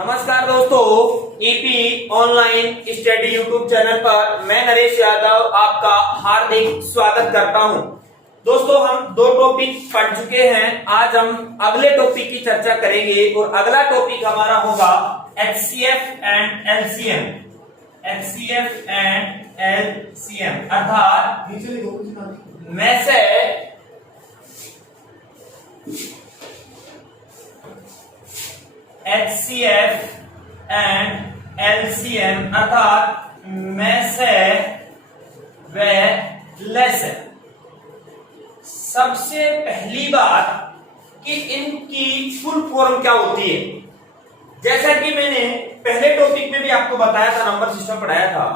नमस्कार दोस्तों, EP online study YouTube channel पर मैं नरेश यादव आपका हार्दिक स्वागत करता हूं। दोस्तों, हम दो टॉपिक पढ़ चुके हैं। आज हम अगले टॉपिक की चर्चा करेंगे और अगला टॉपिक हमारा होगा HCF and LCM. HCF and LCM अर्थात में से HCF एंड LCM अर्थात में से व लेस। सबसे पहली बात कि इनकी फुल फॉर्म क्या होती है। जैसा कि मैंने पहले टॉपिक में भी आपको बताया था, नंबर सिस्टम पढ़ाया था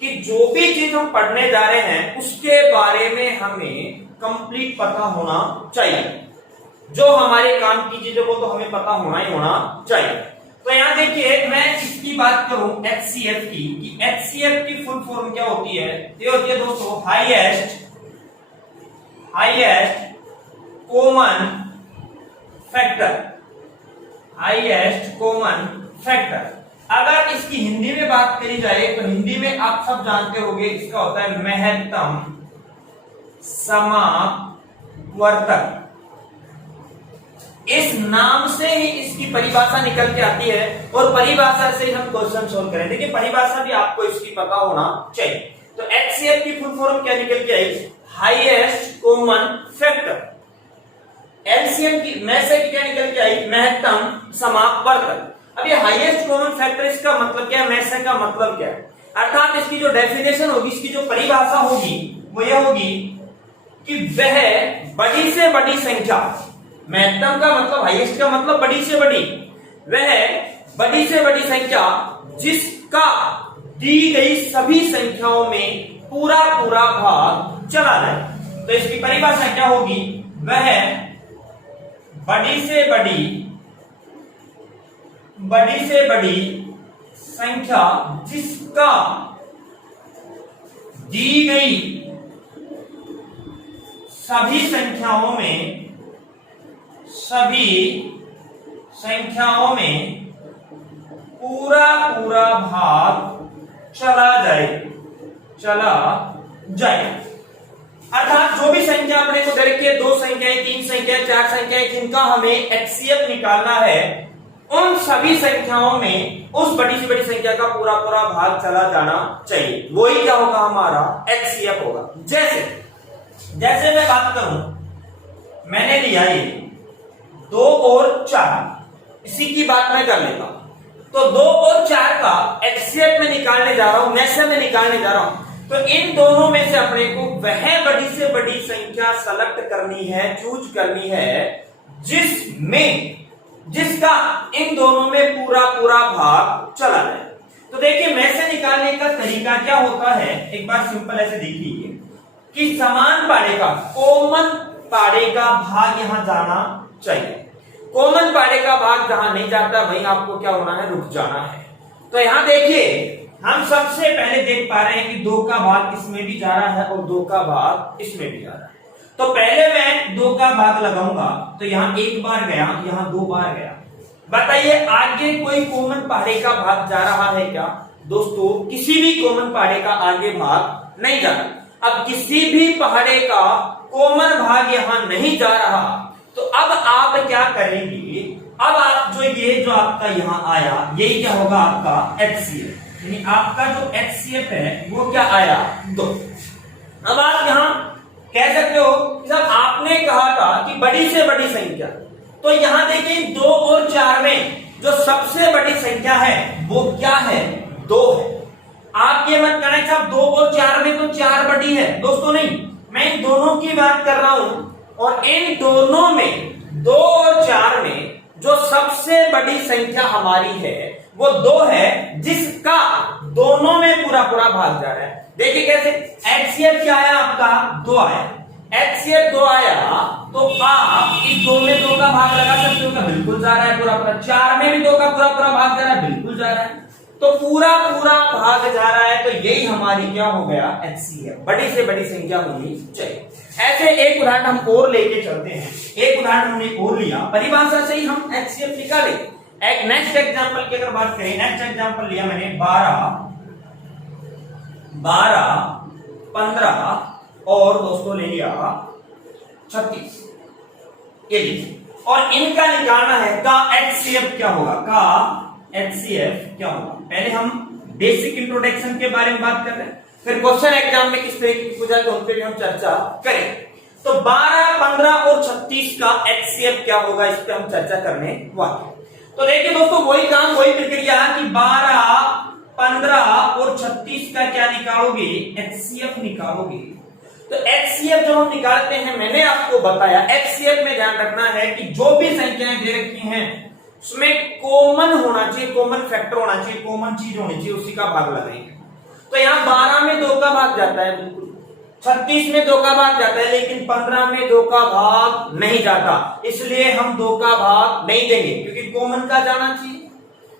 कि जो भी चीज हम पढ़ने जा रहे हैं उसके बारे में हमें कंप्लीट पता होना चाहिए। जो हमारे काम की चीजें वो तो हमें पता होना ही होना चाहिए। तो यहां देखिए, मैं इसकी बात करूं HCF की, कि HCF की फुल फॉर्म क्या होती है। ये होती है दोस्तों highest common factor. Highest common factor. अगर इसकी हिंदी में बात करी जाए तो हिंदी में आप सब जानते होंगे, इसका होता है महत्तम समावर्तक। इस नाम से ही इसकी परिभाषा निकल के आती है और परिभाषा से ही हम क्वेश्चन सोल्व करें। देखिए, परिभाषा भी आपको इसकी पता होना चाहिए। तो HCF की फुल फॉर्म क्या निकल के आई? Highest common factor. LCM की में से क्या निकल के आई? महत्तम समावर्तक। अब ये हाईएस्ट कॉमन फैक्टर, इसका मतलब क्या है, में से का मतलब क्या है? अर्थात इसकी जो डेफिनेशन होगी, इसकी जो परिभाषा होगी वो यह होगी कि वह बड़ी से बड़ी संख्या, महत्तम का मतलब, हाईएस्ट का मतलब बड़ी से बड़ी, वह बड़ी से बड़ी संख्या जिसका दी गई सभी संख्याओं में पूरा पूरा भाग चला जाए। तो इसकी परिभाषा क्या होगी? वह बड़ी से बड़ी संख्या जिसका दी गई सभी संख्याओं में पूरा पूरा भाग चला जाए। अर्थात जो भी संख्या अपने को दे रखी है, 2 संख्याएं, 3 संख्याएं, 4 संख्याएं, जिनका हमें HCF निकालना है, उन सभी संख्याओं में उस बड़ी से बड़ी संख्या का पूरा पूरा भाग चला जाना चाहिए। वही क्या होगा? हमारा HCF होगा। जैसे मैं बात करूं, मैंने लिया ये 2 और 4, इसी की बात मैं कर लेता हूं। तो 2 और 4 का HCF में निकालने जा रहा हूं, में से में निकालने जा रहा हूं। तो इन दोनों में से अपने को वह बड़ी से बड़ी संख्या सेलेक्ट करनी है, चूज करनी है, जिसका इन दोनों में पूरा पूरा भाग चला जाए। तो देखिए, में से निकालने का तरीका क्या होता है, एक बार सिंपल ऐसे देख लीजिए कि समान पाड़े का, कॉमन पाड़े का भाग यहां जाना चाहिए। कॉमन पाड़े का भाग जहां नहीं जाता वहीं आपको क्या होना है? रुक जाना है। तो यहां देखिए, हम सबसे पहले देख पा रहे हैं कि 2 का भाग इसमें भी जा रहा है और 2 का भाग इसमें भी जा रहा है। तो पहले मैं 2 का भाग लगाऊंगा, तो यहां 1 बार गया, यहां 2 बार गया। बताइए, आगे कोई कॉमन पाड़े का भाग जा रहा है क्या? दोस्तों, किसी भी कॉमन पाड़े का आगे भाग नहीं जा रहा। अब किसी भी पहाड़े का कॉमन भाग यहां नहीं जा रहा, तो अब आप क्या करेंगे? अब आप जो आपका यहां आया, यही क्या होगा? आपका HCF। यानी आपका जो HCF है वो क्या आया? 2। अब आप यहां कह सकते हो जब आपने कहा था कि बड़ी से बड़ी संख्या, तो यहां देखिए 2 और 4 में जो सबसे बड़ी संख्या है वो क्या है? 2 है। आप ये मत कहना साहब 2 और 4 में तो 4 बड़ी है। दोस्तों नहीं, मैं इन दोनों की बात कर रहा हूं, और इन दोनों में 2 और 4 में जो सबसे बड़ी संख्या हमारी है वो 2 है, जिसका दोनों में पूरा पूरा भाग जा रहा है। देखिए कैसे, HCF क्या आया आपका? 2 आया। HCF 2 आया, तो आप इस 2 में 2 का भाग लगा सकते हो क्या? बिल्कुल जा रहा है पूरा पूरा। 4 में भी 2 का पूरा पूरा भाग जा रहा है, बिल्कुल जा रहा है। तो पूरा पूरा भाग जा रहा है, तो यही हमारी क्या हो गया? HCF। बड़ी से बड़ी संख्या होनी चाहिए। ऐसे एक उदाहरण हम और लेके चलते हैं। एक उदाहरण हमने और लिया, परिभाषा से ही हम HCF निकाले। एक नेक्स्ट एग्जांपल की अगर बात करें, नेक्स्ट एग्जांपल लिया मैंने 12, 15 और दोस्तों ले लिया 36, ये लीजिए। और इनका निकालना है का HCF क्या होगा, का HCF क्या होगा। पहले हम बेसिक इंट्रोडक्शन के बारे में बात कर रहे हैं, फिर क्वेश्चन एग्जाम में किस तरीके की पूछा तो उन पे भी हम चर्चा करें। तो 12, 15 और 36 का HCF क्या होगा, इस पे हम चर्चा करने वाले हैं। तो देखिए दोस्तों, वही काम वही प्रक्रिया कि 12, 15 और 36 का क्या निकालोगे, HCF निकालोगे। तो HCF जब हम निकालते हैं, मैंने आपको बताया HCF में ध्यान रखना है कि जो भी संख्याएं दे रखी हैं उसमें कॉमन होना चाहिए, कॉमन फैक्टर होना चाहिए, कॉमन चीज होनी चाहिए, उसी का भाग लगाएंगे। तो यहाँ 12 में 2 का भाग जाता है बिल्कुल, 36 में 2 का भाग जाता है, लेकिन 15 में 2 का भाग नहीं जाता, इसलिए हम 2 का भाग नहीं देंगे क्योंकि कॉमन का जाना चाहिए।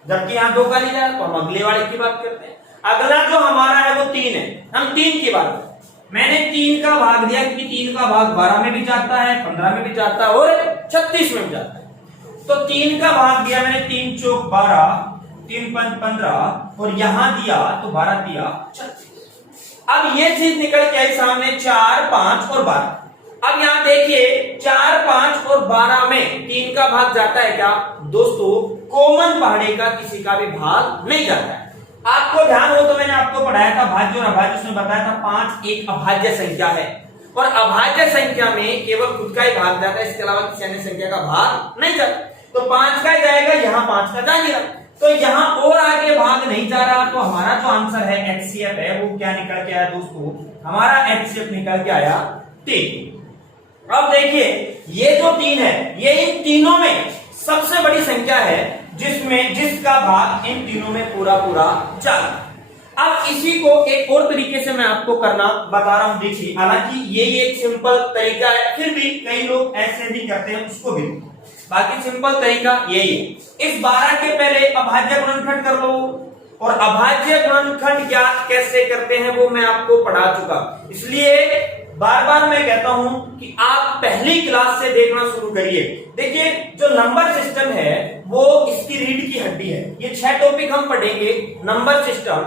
जबकि यहाँ 2 का नहीं जाए तो हम अगले वाले की बात करते हैं। अगला जो हमारा है वो 3 है, हम 3 की बात करते हैं। मैंने 3 का भाग दिया क्योंकि 3 का भाग 12 में भी जाता है, 15 में भी जाता है और 36 में भी जाता है। तो 3 का भाग दिया मैंने, 3 चौक 12, 3 5 15 और यहां दिया तो 12 दिया 36। अब ये चीज निकल के आई सामने 4, 5 और 12। अब यहां देखिए 4, 5 और 12 में 3 का भाग जाता है क्या दोस्तों, कॉमन पहाड़े का किसी का भी भाग नहीं जाता है। आपको ध्यान हो तो मैंने आपको पढ़ाया था भाज्य और अभाज्य, उसमें बताया था 5 एक अभाज्य संख्या है और अभाज्य संख्या में केवल खुद का ही भाग जाता है, इसके अलावा किसी अन्य संख्या का भाग नहीं जाता। तो 5 का ही जाएगा, यहाँ 5 का जाएगा, तो यहाँ और आगे भाग नहीं जा रहा। तो हमारा जो आंसर है HCF है वो क्या निकल के आया दोस्तों, हमारा HCF निकल के आया 3। अब देखिए ये जो 3 है ये इन तीनों में सबसे बड़ी संख्या है जिसका भाग इन तीनों में पूरा पूरा जाएगा। अब इसी को एक और तरीके से मैं आपको करना बता रहा हूं, देखिए हालांकि ये एक सिंपल तरीका है, फिर भी कई लोग ऐसे भी करते हैं, उसको भी बाकी सिंपल तरीका यही है। इस 12 के पहले अभाज्य गुणनखंड कर लो और अभाज्य गुणनखंड ज्ञात कैसे करते हैं वो मैं आपको पढ़ा चुका, इसलिए बार बार मैं कहता हूं कि आप पहली क्लास से देखना शुरू करिए। देखिए जो नंबर सिस्टम है वो इसकी रीढ़ की हड्डी है। ये 6 टॉपिक हम पढ़ेंगे, नंबर सिस्टम,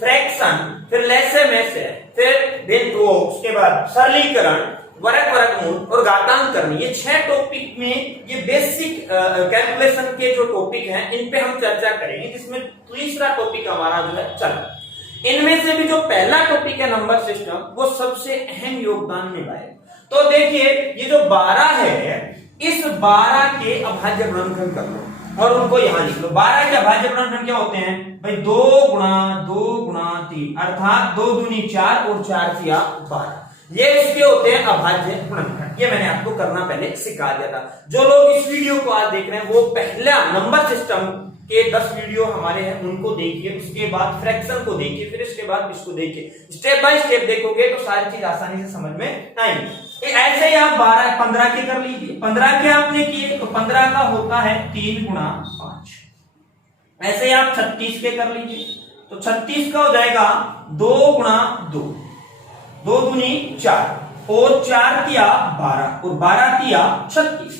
फ्रैक्शन, फिर लैसे मैसे, फिर उसके बाद सरलीकरण, वर्ग वर्गमूल और घातांक करनी। ये 6 टॉपिक में ये बेसिक कैलकुलेशन के जो टॉपिक हैं इन पे हम चर्चा करेंगे, जिसमें तीसरा टॉपिक हमारा जो है चल। इनमें से भी जो पहला टॉपिक है नंबर सिस्टम वो सबसे अहम योगदान निभाए। तो देखिए ये जो 12 है, इस 12 के अभाज्य गुणनखंड कर लो और उनको यहां लिख लो। 12 के अभाज्य गुणनखंड क्या होते हैं भाई, 2 गुणा 3 अर्थात 2 दूनी 4 और 4 तिया 12, ये इसके होते हैं अभाज्य गुणनखंड। ये मैंने आपको करना पहले सिखा दिया था। जो लोग इस वीडियो को आज देख रहे हैं वो पहला नंबर सिस्टम के 10 वीडियो हमारे हैं उनको देखिए, उसके बाद फ्रैक्शन को देखिए, फिर इसके बाद इसको देखिए, स्टेप बाय स्टेप देखोगे तो सारी चीज आसानी से समझ में आएंगी। ऐसे ही आप 12 15 के कर लीजिए। 15 के आपने किए तो 15 का होता है 3 गुणा 5। ऐसे ही आप 36 के कर लीजिए तो 36 का हो जाएगा 2 गुणा 2, 2 दूनी 4 और 4 तिया 12 और 12 तिया 36।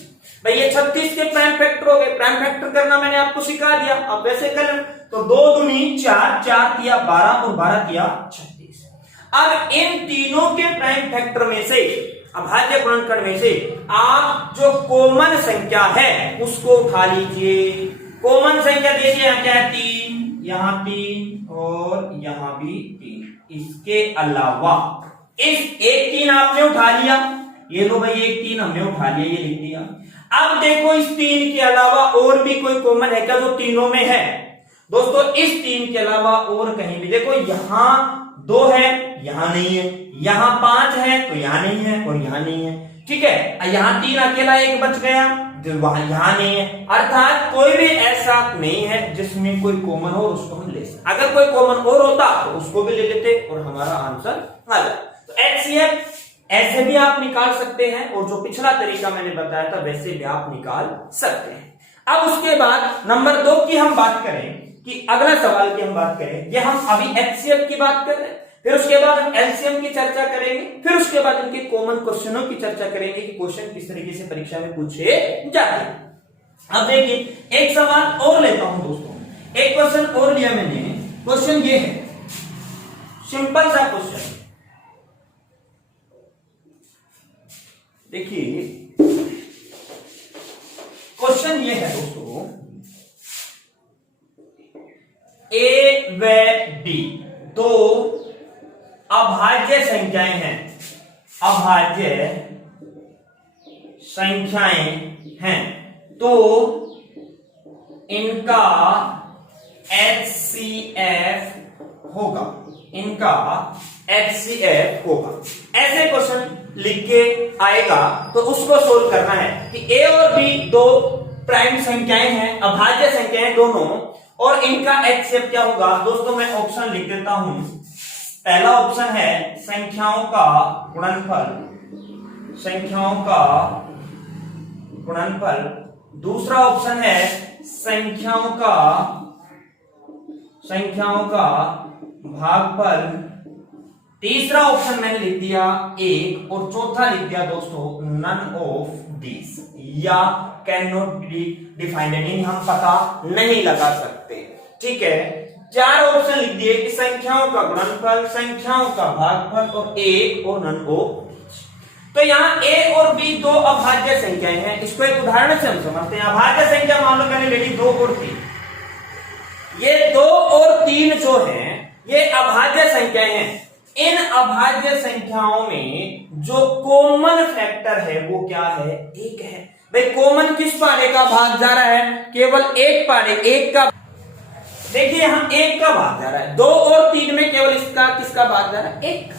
भाई ये 36 के प्राइम फैक्टर हो गए, प्राइम फैक्टर करना मैंने आपको सिखा दिया, अब वैसे कर तो 2 दूनी 4, 4 तिया 12 और 12 तिया 36। अब इन तीनों के प्राइम फैक्टर में से, अभाज्य गुणनखंड में से आप जो कॉमन संख्या है उसको उठा लीजिए। कॉमन संख्या देखिए यहाँ क्या है, 3, यहाँ 3 और यहाँ भी 3। इसके अलावा इस एक 3 आपने उठा लिया, ये लो भाई एक 3 हमने उठा लिया, ये लिख दिया। अब देखो इस 3 के अलावा और भी कोई कॉमन है क्या जो तीनों में है दोस्तों? इस 3 के अलावा और कहीं भी देखो, यहां 2 है यहां नहीं है, यहां 5 है तो यहां नहीं है और यहां नहीं है, ठीक है। यहां 3 अकेला एक बच गया जो वहां यहां नहीं है, अर्थात कोई भी ऐसा नहीं है जिसमें कोई कॉमन हो उसको हम ले सकते। अगर कोई कॉमन और होता तो उसको भी ले लेते और हमारा आंसर आ जाता। तो HCF ऐसे भी आप निकाल सकते हैं और जो पिछला तरीका मैंने बताया था वैसे भी आप निकाल सकते हैं। अब उसके बाद नंबर 2 की हम बात करें कि अगला सवाल की हम बात करें, ये हम अभी HCF की बात कर रहे हैं, फिर उसके बाद हम LCM की चर्चा करेंगे, फिर उसके बाद इनके कॉमन क्वेश्चनों की चर्चा करेंगे कि क्वेश्चन किस तरीके से परीक्षा में पूछे जाते हैं। अब देखिए एक सवाल और लेता हूं दोस्तों, एक क्वेश्चन और लिया मैंने। क्वेश्चन ये है, सिंपल सा क्वेश्चन, देखिए क्वेश्चन ये है दोस्तों, ए व बी दो अभाज्य संख्याएं हैं, अभाज्य संख्याएं हैं, तो इनका HCF होगा, इनका HCF होगा। ऐसे क्वेश्चन लिख के आएगा तो उसको सोल्व करना है कि ए और बी दो प्राइम संख्याएं हैं, अभाज्य संख्याएं दोनों, और इनका HCF क्या होगा। दोस्तों मैं ऑप्शन लिख देता हूं। पहला ऑप्शन है संख्याओं का गुणनफल, संख्याओं का गुणनफल। दूसरा ऑप्शन है संख्याओं का भागफल। तीसरा ऑप्शन मैंने लिख दिया एक, और चौथा लिख दिया दोस्तों नन ऑफ दिस, या कैन नॉट बी डिफाइंड, यानी हम पता नहीं लगा सकते। ठीक है, चार ऑप्शन लिख दिए कि संख्याओं का गुणनफल, संख्याओं का भागफल और एक और नन ऑफ। तो यहाँ ए और बी दो अभाज्य संख्याएं हैं। इसको एक उदाहरण से हम समझते हैं। अभाज्य संख्या मान लो मैंने ले ली 2 और 3, ये 2 और 3 जो हैं ये अभाज्य संख्याएं हैं। इन अभाज्य संख्याओं में जो कॉमन फैक्टर है वो क्या है, एक है। भाई कॉमन किस पारे का भाग जा रहा है, केवल एक पारे, एक का। देखिए यहां एक का भाग जा रहा है, 2 और 3 में केवल इसका किसका भाग जा रहा है, एक।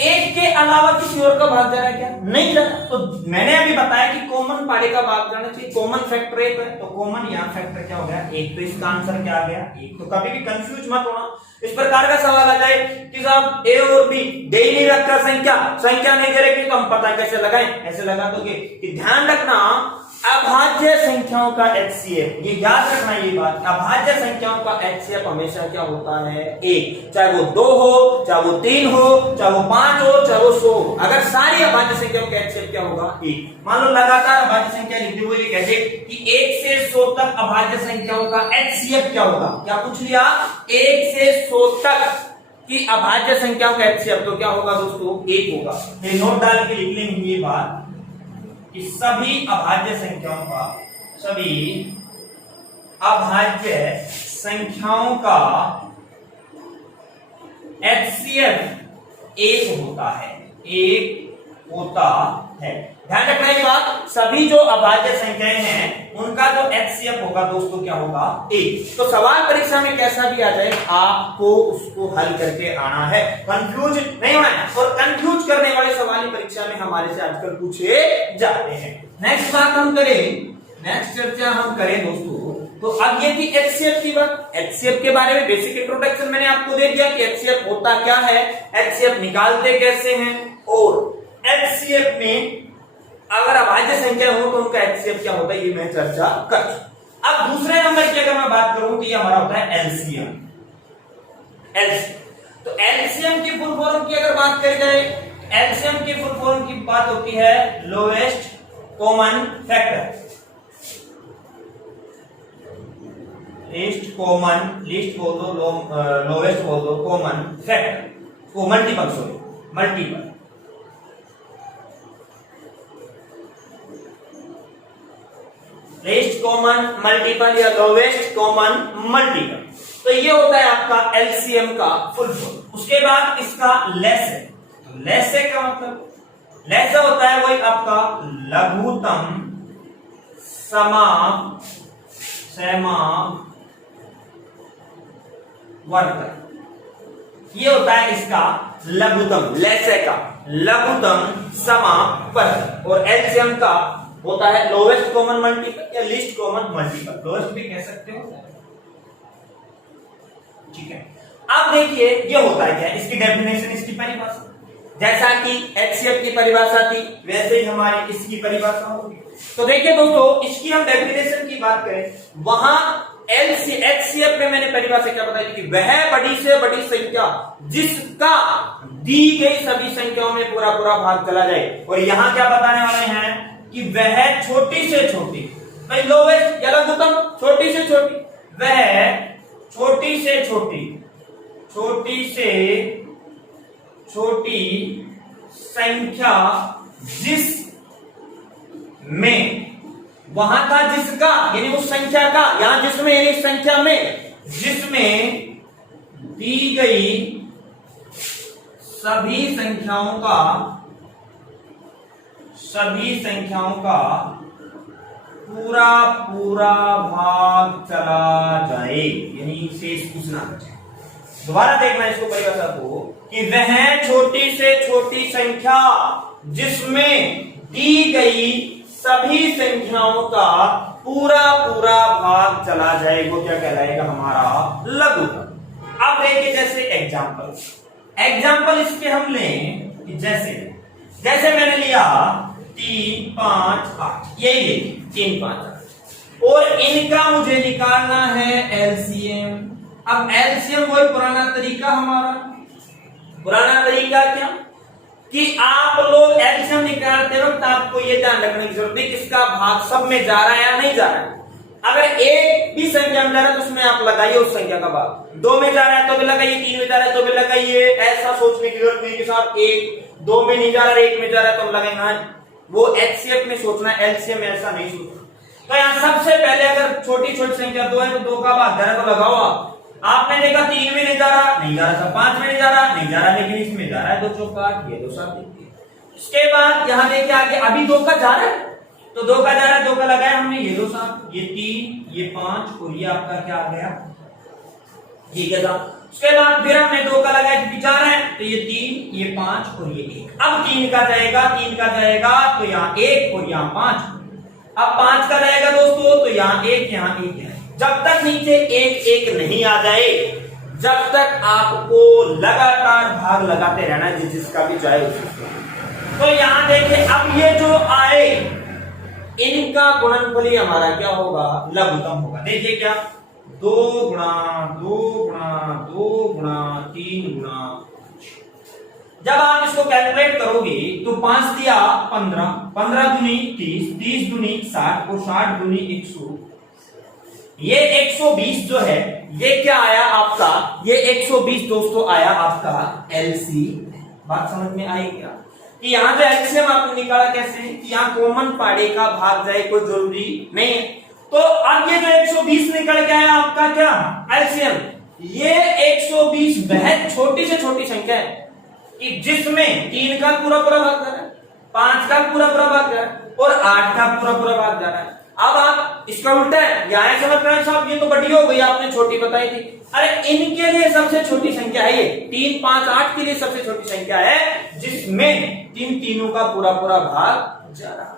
एक के अलावा किसी और का भाग जा रहा है क्या, नहीं जा रहा। तो मैंने अभी बताया कि कॉमन पारे का भाग जाना चाहिए, कॉमन फैक्टर एक है, तो कॉमन यहाँ फैक्टर क्या हो गया, एक। तो इसका आंसर क्या आ गया, एक। तो कभी भी कंफ्यूज मत होना। इस प्रकार का सवाल आ जाए कि साहब ए और बी दे ही नहीं रखा संख्या नहीं दे रखी, तो हम पता कैसे लगाएं, ऐसे लगा दोगे। कि ध्यान रखना अभाज्य संख्याओं का HCF, ये याद रखना ये बात, अभाज्य संख्याओं का HCF हमेशा क्या होता है, एक। चाहे वो 2 हो, चाहे वो 3 हो, चाहे वो 5 हो, चाहे वो 100 हो, अगर सारी अभाज्य संख्याओं का HCF क्या होगा, एक। मान लो लगातार अभाज्य संख्या लिखते हुए ये कहते कि 1 से 100 तक अभाज्य संख्याओं का HCF क्या होगा, क्या पूछ लिया, 1 से 100 तक की अभाज्य संख्याओं का HCF तो क्या होगा दोस्तों, एक होगा। ये नोट डाल के लिख लेंगे ये बात कि सभी अभाज्य संख्याओं का, सभी अभाज्य संख्याओं का HCF एक होता है, एक होता है। ध्यान रखना ये बात, सभी जो अभाज्य संख्याएं हैं उनका जो HCF होगा दोस्तों क्या होगा, एक। तो सवाल परीक्षा में कैसा भी आ जाए आपको उसको हल करके आना है, कंफ्यूज नहीं होना है। और कंफ्यूज करने वाले सवाल ही परीक्षा में हमारे से आजकल पूछे जाते हैं। नेक्स्ट बात हम करें, नेक्स्ट चर्चा हम करें दोस्तों, तो अब ये थी HCF की बात। HCF के बारे में बेसिक इंट्रोडक्शन मैंने आपको दे दिया कि HCF होता क्या है, HCF निकालते कैसे हैं, और HCF में अगर अभाज्य संख्या हो तो उनका HCF क्या होता है, ये मैं चर्चा कर। अब दूसरे नंबर की अगर मैं बात करूं तो ये हमारा होता है LCM। तो LCM की फुल फॉर्म की अगर बात करी जाए, LCM की फुल फॉर्म की बात होती है लोएस्ट कॉमन फैक्टर। लीस्ट बोल दो, लोएस्ट बोल दो, कॉमन फैक्टर को multiple, sorry multiple. Least common multiple या लोवेस्ट कॉमन मल्टीपल। तो ये होता है आपका LCM का फुल फॉर्म। उसके बाद इसका लेस है, तो लेस है का मतलब, लेस होता है वही आपका लघुत्तम समापवर्तक। ये होता है इसका लघुत्तम, लेस का लघुत्तम समापवर्तक। और LCM का होता है लोवेस्ट कॉमन मल्टीपल या लीस्ट कॉमन मल्टीपल, लोवेस्ट भी कह सकते हो। ठीक है, अब देखिए ये होता है क्या, इसकी डेफिनेशन, इसकी परिभाषा। जैसा कि HCF की परिभाषा थी वैसे ही हमारी इसकी परिभाषा होगी। तो देखिए दोस्तों, इसकी हम डेफिनेशन की बात करें, वहां HCF में मैंने परिभाषा क्या बताई कि वह बड़ी से बड़ी संख्या जिसका दी गई सभी संख्याओं में पूरा पूरा भाग चला जाए। और यहां क्या बताने वाले हैं कि वह छोटी से छोटी भाई लोवेस्ट या लघुत्तम, छोटी से छोटी, वह छोटी से छोटी संख्या जिसमें, वहां था जिसका यानी उस संख्या का, यहां जिसमें यानी संख्या में, जिसमें दी गई सभी संख्याओं का पूरा पूरा भाग चला जाए, यानी शेष कुछ ना बचे। दोबारा देखना इसको परिभाषा को, कि वह छोटी से छोटी संख्या जिसमें दी गई सभी संख्याओं का पूरा पूरा भाग चला जाए, वो क्या कहलाएगा, हमारा लघुत्तम। अब देखिए जैसे एग्जाम्पल इसके हम लें कि जैसे मैंने लिया 3, 5, 8, यही देखिए 3, 5, 8, और इनका मुझे निकालना है एलसीएम। अब एलसीएम वही पुराना तरीका हमारा, पुराना तरीका क्या, कि आप लोग एलसीएम निकालते वक्त आपको ये ध्यान रखने की जरूरत है किसका भाग सब में जा रहा है या नहीं जा रहा है। अगर एक भी संख्या में जा रहा है तो उसमें आप लगाइए उस संख्या का भाग, 2 में जा रहा है तो भी लगाइए, 3 में जा रहा है तो भी लगाइए। ऐसा सोचने की जरूरत नहीं कि साहब 2 में नहीं जा रहा है, 1 में जा रहा है तो हम लगाएंगे, वो एचसीएफ में सोचना, एलसीएम में ऐसा नहीं सोचना। तो यहाँ सबसे पहले अगर छोटी छोटी संख्या 2 है तो 2 का भाग जा रहा है तो लगाओ आपने देखा 3 में नहीं जा रहा, 5 में नहीं जा रहा, लेकिन इसमें जा रहा है, 2 चौका 8, ये 2 7। इसके बाद यहाँ देखिए आगे अभी 2 का जा रहा है, तो 2 का जा रहा है, 2 का लगाया हमने, ये 2 7, ये 3, ये 5 और ये आपका क्या आ गया, ये क्या था। उसके बाद फिर हमने 2 का लगाया, जा रहा है, तो ये 3, ये 5 और ये 1। अब 3 का जाएगा तो यहाँ 1 और यहाँ 5। अब 5 का जाएगा दोस्तों तो यहाँ 1, यहाँ 1 है। जब तक नीचे 1 1 नहीं आ जाए, जब तक आपको लगातार भाग लगाते रहना जिसका भी चाहे उसको। तो यहां देखिए अब ये जो आए इनका गुणनफल ही हमारा क्या होगा, लघुत्तम होगा। देखिए क्या, 2 गुणा 2 गुणा 2 गुणा 3 गुणा। जब आप इसको कैलकुलेट करोगे तो 5 दिया 15, 15 दूनी 30, 30 दूनी 60 और 60 दूनी 100। ये 120 जो है ये क्या आया आपका, ये 120 दोस्तों आया आपका एलसी। बात समझ में आई क्या, कि यहाँ जो एलसीएम आपने निकाला कैसे, कि यहाँ कॉमन पाड़े का भाग जाए कोई जरूरी नहीं है। तो अब ये जो 120 निकल के आया आपका क्या एलसीएम, ये 120 वह छोटी से छोटी संख्या है कि जिसमें 3 का पूरा पूरा भाग जा रहा है, 5 का पूरा पूरा भाग जा रहा है और 8 का पूरा पूरा भाग जा रहा है। अब आप इसका उल्टा है, यहाँ समझ रहे हैं साहब, ये तो बड़ी हो गई, आपने छोटी बताई थी। अरे इनके लिए सबसे छोटी संख्या है ये 3, 5, 8 के लिए सबसे छोटी संख्या है जिसमें तीनों का पूरा पूरा भाग जा रहा है।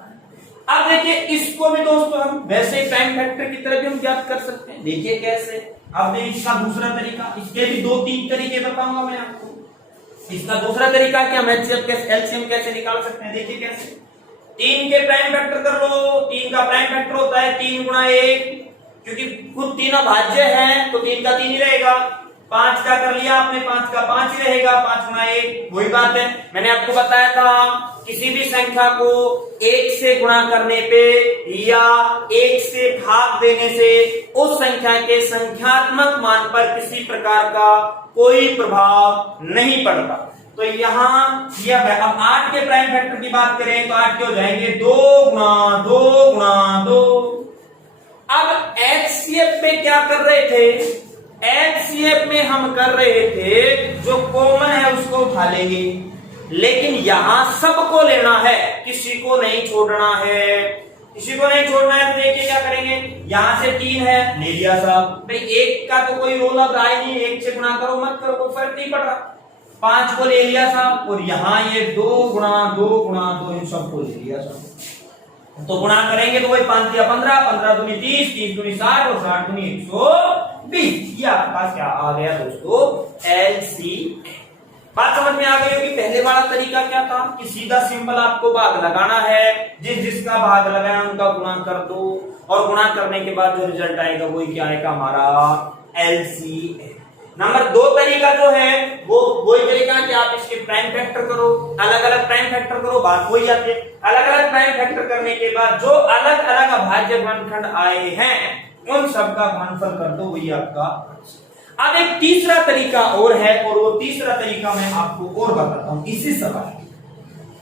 अब देखिए इसको भी दोस्तों हम वैसे प्राइम फैक्टर की तरह भी हम ज्ञात कर सकते हैं। देखिए कैसे, अब देखिए इसका दूसरा तरीका, इसके भी 2-3 तरीके बताऊंगा मैं आपको। इसका दूसरा तरीका कि हम एलसीएम कैसे निकाल सकते हैं। देखिए कैसे, 3 के प्राइम फैक्टर कर लो, 3 का प्राइम फैक्टर होता है 3 गुणा 1, क्योंकि खुद 3 अभाज्य है तो 3 का 3 ही रहेगा। 5 का कर लिया आपने, 5 का 5 ही रहेगा, 5 गुणा 1 वही बात है। मैंने आपको बताया था किसी भी संख्या को 1 से गुणा करने पे या 1 से भाग देने से उस संख्या के संख्यात्मक मान पर किसी प्रकार का कोई प्रभाव नहीं पड़ता। तो यहां अब 8 के प्राइम फैक्टर की बात करें तो 8 के हो जाएंगे 2 गुणा 2 गुणा 2। अब एचसीएफ में क्या कर रहे थे, एचसीएफ में हम कर रहे थे जो कॉमन है उसको उठा लेंगे, लेकिन यहां सबको लेना है, किसी को नहीं छोड़ना है। किसी को नहीं छोड़ना है तो देखिए क्या करेंगे, यहां से 3 है ले लिया साहब, भाई 1 का तो कोई रोल अब रहा ही नहीं, 1 से गुणा करो मत करो कोई फर्क नहीं पड़ रहा। 5 को ले लिया साहब और यहाँ ये 2 गुणा 2 गुणा 2 इन सबको ले लिया साहब। तो गुणा करेंगे तो वही 5 दिया 15, 15 दूनी 30, 30 दूनी 60 और 60 दूनी 120। ये आपके पास क्या आ गया दोस्तों, एलसीएम। बात समझ में आ गई होगी। पहले वाला तरीका क्या था कि सीधा सिंपल आपको भाग लगाना है, जिसका भाग लगाया उनका गुणा कर दो और गुणा करने के बाद जो रिजल्ट आएगा वही क्या आएगा हमारा एलसीएम। नंबर 2 तरीका जो है वो वही तरीका कि आप इसके प्राइम फैक्टर करो, अलग अलग प्राइम फैक्टर करो, बात हो ही जाती है। अलग अलग प्राइम फैक्टर करने के बाद जो अलग अलग अभाज्य घनखंड आए हैं उन सबका घनफल कर दो, वही आपका। अब एक तीसरा तरीका और है, और वो तीसरा तरीका मैं आपको और बताता हूं इसी सवाल।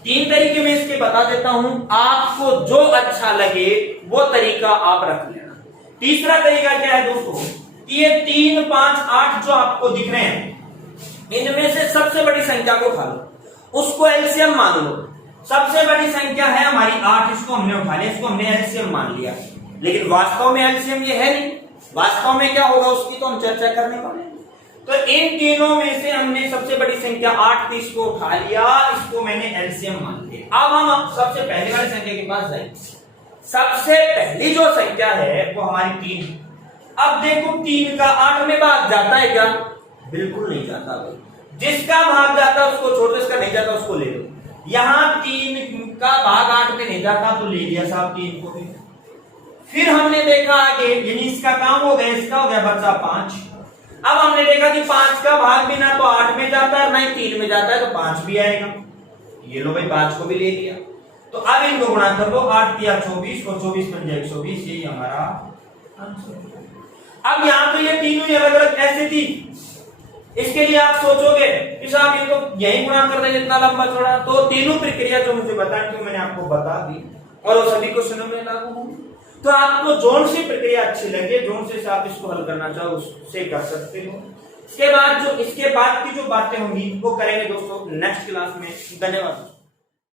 3 तरीके में इसके बता देता हूं, आपको जो अच्छा लगे वो तरीका आप रख लेना। तीसरा तरीका क्या है दोस्तों, कि ये 3, 5, 8 जो आपको दिख रहे हैं इनमें से सबसे बड़ी संख्या को उठा लो, उसको एलसीएम मान लो। सबसे बड़ी संख्या है हमारी 8, इसको हमने उठा लिया, इसको हमने एलसीएम मान लिया। लेकिन वास्तव में एलसीएम ये है नहीं, वास्तव में क्या होगा उसकी तो हम चर्चा करने वाले हैं। तो इन तीनों में से हमने सबसे बड़ी संख्या 8 थी, इसको उठा लिया, इसको मैंने एलसीएम मान लिया। अब हम सबसे पहले वाली संख्या के पास जाएंगे। सबसे पहली जो संख्या है वो हमारी 3 है। अब देखो 3 का 8 में भाग जाता है क्या? बिल्कुल नहीं जाता भाई। जिसका भाग जाता है उसको छोड़ो, इसका नहीं जाता उसको ले लो। यहां 3 का भाग 8 में नहीं जाता तो ले लिया साहब 3 को भी। फिर हमने देखा आगे, यानी इसका काम हो गया, इसका हो गया बचा 5। अब हमने देखा कि 5 का भाग भी ना तो 8 में जाता है ना ही 3 में जाता है, तो 5 भी आएगा। ये लो भाई 5 को भी ले लिया। तो अब इनको गुणा कर दो, 8 दिया 24 और 24 बन जाए 120, यही हमारा आंसर। अब यहां तो ये तीनों ही अलग अलग ऐसे थी, इसके लिए आप सोचोगे कि साहब ये तो यही गुणा कर रहे जितना लंबा चौड़ा। तो तीनों प्रक्रिया जो मुझे बताई थी मैंने आपको बता दी और वो सभी क्वेश्चनों में लागू होंगी। तो आपको जोन सी प्रक्रिया अच्छी लगे, जोन से आप इसको हल करना चाहो उससे कर सकते हो। इसके बाद की जो बातें होंगी वो करेंगे दोस्तों नेक्स्ट क्लास में। धन्यवाद।